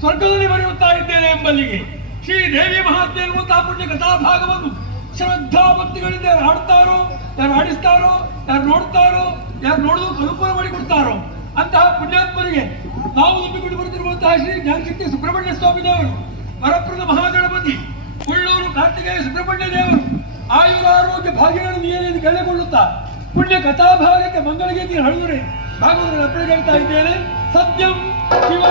ಸ್ವರ್ಗದಲ್ಲಿ ಬರೆಯುತ್ತಾ ಇದ್ದೇನೆ ಎಂಬಲ್ಲಿಗೆ. ಶ್ರೀ ದೇವಿ ಮಹಾತ್ಮೆ ಎನ್ನುವಂತಹ ಪುಣ್ಯ ಕಥಾಭಾಗವನ್ನು ಶ್ರದ್ಧಾ ಭಕ್ತಿಗಳಿಂದ ಯಾರು ಹಾಡ್ತಾರೋ ಯಾರು ಹಾಡಿಸ್ತಾರೋ ಯಾರು ನೋಡ್ತಾರೋ, ಯಾರು ನೋಡೋದಕ್ಕೆ ಅನುಕೂಲ ಮಾಡಿಕೊಡ್ತಾರೋ ಅಂತಹ ಪುಣ್ಯಾತ್ಮರಿಗೆ ನಾವು ನಂಬಿಕೊಂಡು ಬರುತ್ತಿರುವಂತಹ ಶ್ರೀ ಜ್ಞಾನಶಕ್ತಿ ಸುಬ್ರಹ್ಮಣ್ಯ ಸ್ವಾಮಿ ದೇವರು ವರಪ್ರದ ಮಹಾಗಣಪತಿ ಉಳ್ಳೂರು ಕಾರ್ತಿಕೇಯ ಸುಬ್ರಹ್ಮಣ್ಯ ದೇವರು, ಆಯುರ ಆರೋಗ್ಯ ಭಾಗ್ಯಗಳನ್ನು ನೀರಿಎಂದು ಕೇಳಿಕೊಳ್ಳುತ್ತಾ, ಪುಣ್ಯ ಕಥಾಭಾಗಕ್ಕೆ ಮಂಗಳಗೀತೆ ಹಳುವರೆ ಭಾಗವತರ ಅರ್ಪಣೆ ಹೇಳ್ತಾ ಇದ್ದೇನೆ. ಸತ್ಯಂ ಶಿವ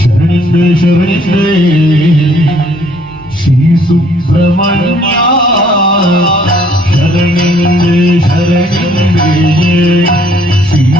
ಶರಣಿಶ್ವೇ ಶರಣಿಶ್ವೇ ಶ್ರೀ ಸುಬ್ರಹ್ಮಣ್ಯ.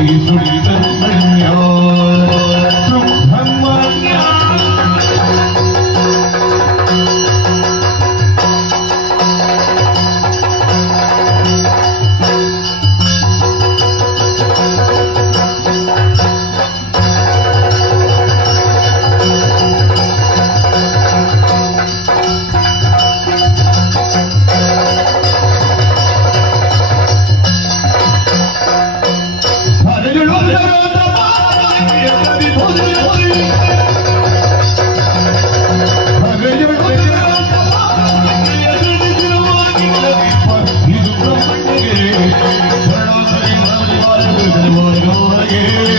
ಶ್ರೀ ಶ್ರೀ